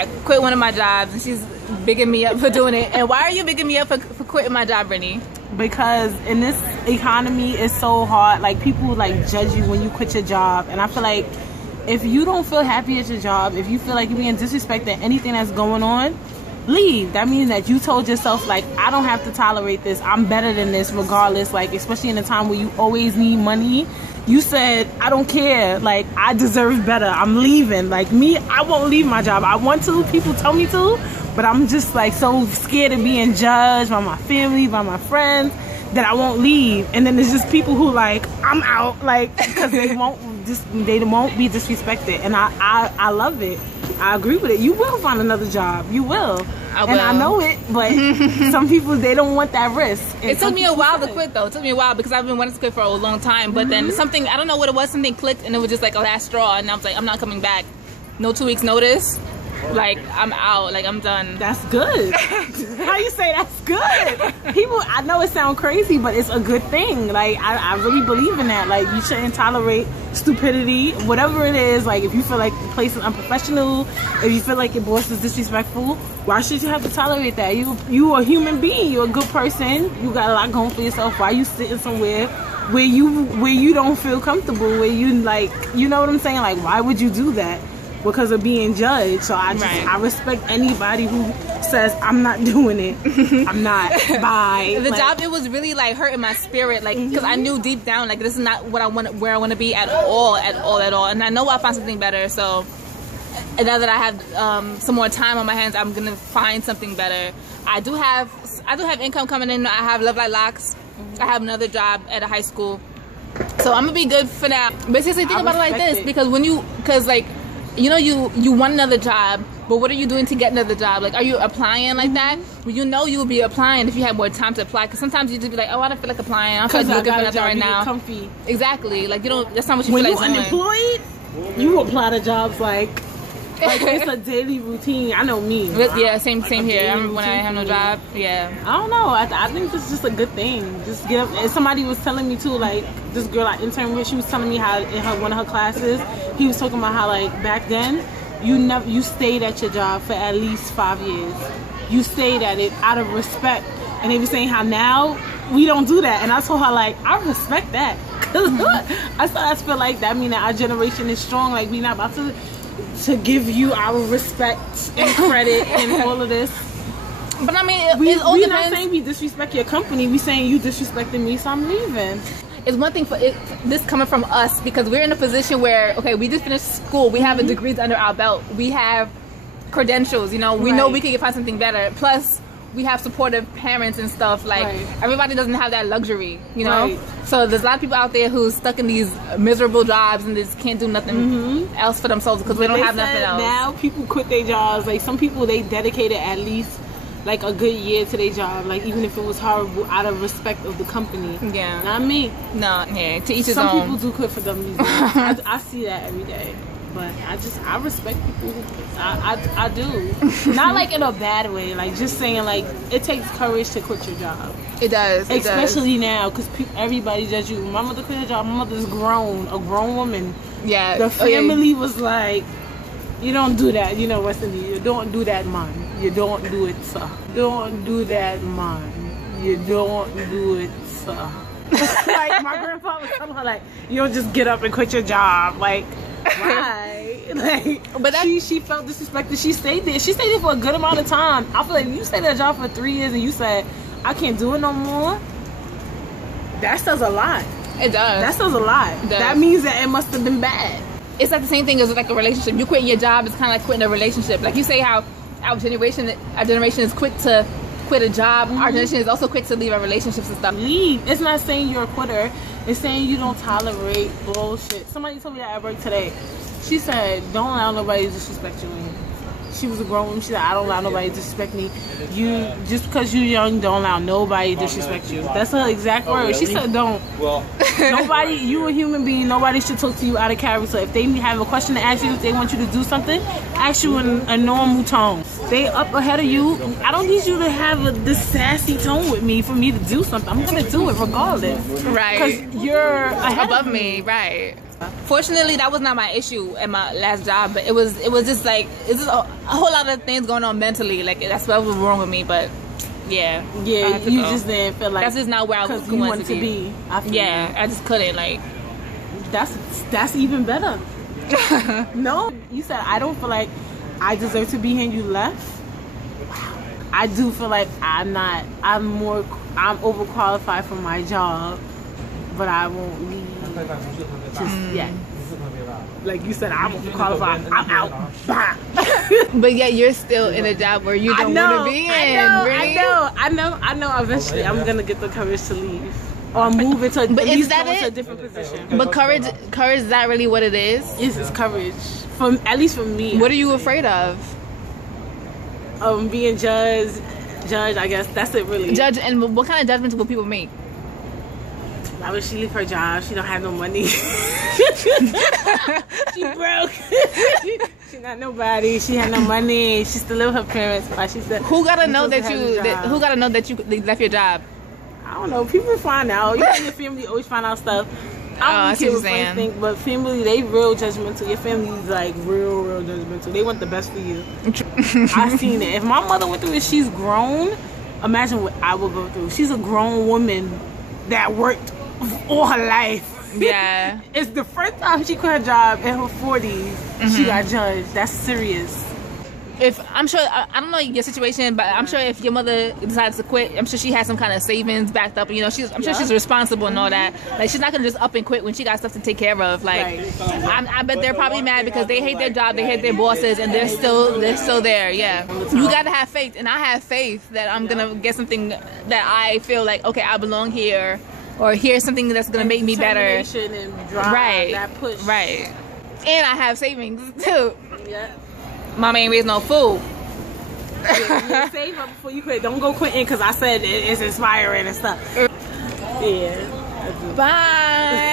I quit one of my jobs, and she's bigging me up for doing it. And why are you bigging me up for quitting my job, Brittany? Because in this economy, it's so hard. Like, people like judge you when you quit your job, and I feel like if you don't feel happy at your job, if you feel like you're being disrespected, anything that's going on, leave. That means that you told yourself, like, I don't have to tolerate this. I'm better than this regardless. Like, especially in a time where you always need money. You said, I don't care. Like, I deserve better. I'm leaving. Like, me, I won't leave my job. I want to. People tell me to. But I'm just, like, so scared of being judged by my family, by my friends, that I won't leave. And then there's just people who, like, I'm out. Like, because they won't be disrespected. And I love it. I agree with it. You will find another job. You will. I will. And I know it, but some people, they don't want that risk. And it took me a while to quit, though. It took me a while because I've been wanting to quit for a long time. But then something, I don't know what it was, something clicked, and it was just like a last straw. And I was like, I'm not coming back. No 2 weeks notice. Like, I'm out. Like, I'm done. That's good. How you say that's good? People, I know it sounds crazy, but it's a good thing. Like, I really believe in that. Like, you shouldn't tolerate stupidity, whatever it is. Like, if you feel like the place is unprofessional, if you feel like your boss is disrespectful, why should you have to tolerate that? You a human being. You're a good person. You got a lot going for yourself. Why you sitting somewhere where you don't feel comfortable, where you, like, you know what I'm saying? Like, why would you do that? Because of being judged. So I respect anybody who says, I'm not doing it. I'm not. Bye. The job, it was really like hurting my spirit, like, because I knew deep down, like, this is not what I want, where I want to be at all. And I know I'll find something better. So now that I have some more time on my hands, I'm gonna find something better. I do have income coming in. I have Love Like Locs. I have another job at a high school. So I'm gonna be good for now. But seriously, think about it like this, because like, you know, you want another job, but what are you doing to get another job? Like, are you applying like that? Well, you know, you would be applying if you had more time to apply. Because sometimes you just be like, oh, I don't feel like applying. I don't feel like looking for nothing right now. Comfy. Exactly. Like, you don't. That's not what you feel like doing. When you're unemployed, you apply to jobs like it's a daily routine. I know me. Yeah, same here. I remember when I had no job. Yeah. I don't know. I think this is just a good thing. Just get up. And somebody was telling me too, like, this girl I interned with, she was telling me how in one of her classes, he was talking about how, like, back then you stayed at your job for at least 5 years. You stayed at it out of respect. And they were saying how now we don't do that. And I told her, like, I respect that. I started to feel like that means that our generation is strong. Like, we not about to give you our respect and credit and all of this. But I mean, we're not saying we disrespect your company. We saying you disrespecting me, so I'm leaving. It's one thing for this coming from us, because we're in a position where, okay, we just finished school. We have a degrees under our belt. We have credentials. You know, we know we can find something better. Plus, we have supportive parents and stuff. Like, everybody doesn't have that luxury, you know? So there's a lot of people out there who's stuck in these miserable jobs and just can't do nothing else for themselves because they don't have nothing else. Now people quit their jobs. Like, some people, they dedicated at least like a good year to their job, like, even if it was horrible, out of respect of the company. Yeah. Not me. No, yeah, to each his own. Some people do quit for them reasons. I see that every day. But I respect people who quit. I do. Not like in a bad way. Like, just saying, like, it takes courage to quit your job. It does. Especially now, because everybody judges you. My mother quit her job. My mother's grown. A grown woman. Yeah. The family was like, you don't do that. You know, West Indies. You don't do that, man. You don't do it, sir. Don't do that, man. You don't do it, sir. Like, my grandpa was telling her, like, you don't just get up and quit your job. Like, why? Like, but she felt disrespected. She stayed there. She stayed there for a good amount of time. I feel like you stayed at a job for 3 years and you said, I can't do it no more. That says a lot. It does. That says a lot. That means that it must have been bad. It's like the same thing as like a relationship. You quitting your job is kind of like quitting a relationship. Like, you say how our generation is quick to quit a job. Our generation is also quick to leave our relationships and stuff. Leave. It's not saying you're a quitter. It's saying you don't tolerate bullshit. Somebody told me that at work today. She said, don't allow nobody to disrespect you. She was a grown woman. She said, I don't allow nobody to disrespect me. You, just because you're young, don't allow nobody to disrespect you. That's her exact word. She said, don't. Well, nobody, you a human being, nobody should talk to you out of character. If they have a question to ask you, if they want you to do something, ask you in a normal tone. They up ahead of you. I don't need you to have this sassy tone with me for me to do something. I'm going to do it regardless. Right. Because you're ahead above me. Right. Fortunately, that was not my issue at my last job, but it was just like it's just a whole lot of things going on mentally. Like that's what was wrong with me, but yeah, you just didn't feel like that's just not where I was wanted to be. I just couldn't like. That's even better. No, you said I don't feel like I deserve to be here and you left. Wow. I do feel like I'm overqualified for my job, but I won't leave just yet. Like you said, I'm overqualified. I'm out. Bye. But yet you're still in a job where you don't want to be in. I know. Eventually, I'm gonna get the courage to leave or move into but at is least that go into it? a different position. But courage is that really what it is? Yes, it's courage. At least for me. What are you afraid of? Being judged. I guess that's it, really. Judge, and what kind of judgments will people make? Why would she leave her job? She don't have no money. She broke. She not nobody. She had no money. She still live with her parents. But she said, "Who gotta know that you? Who gotta know that you left your job?" I don't know. People find out. You know, your family always find out stuff. I don't care what friends think, but family, they real judgmental. Your family's like real judgmental. They want the best for you. I seen it. If my mother went through it, she's grown. Imagine what I would go through. She's a grown woman that worked all her life. Yeah. It's the first time she quit her job in her 40s. She got judged. That's serious. If I'm sure, I don't know your situation, but I'm sure if your mother decides to quit, I'm sure she has some kind of savings backed up. You know, I'm sure she's responsible and all that. Like, she's not gonna just up and quit when she got stuff to take care of. Like, I bet they're probably mad because they hate their job, they hate their bosses, and they're still there. Yeah, you gotta have faith, and I have faith that I'm gonna get something that I feel like, okay, I belong here, or here's something that's gonna make me better. And drive, that push. Right. And I have savings too. Yeah. Mama ain't raised no fool. Yeah, save up before you quit. Don't go quitting because I said it's inspiring and stuff. Yeah. Bye.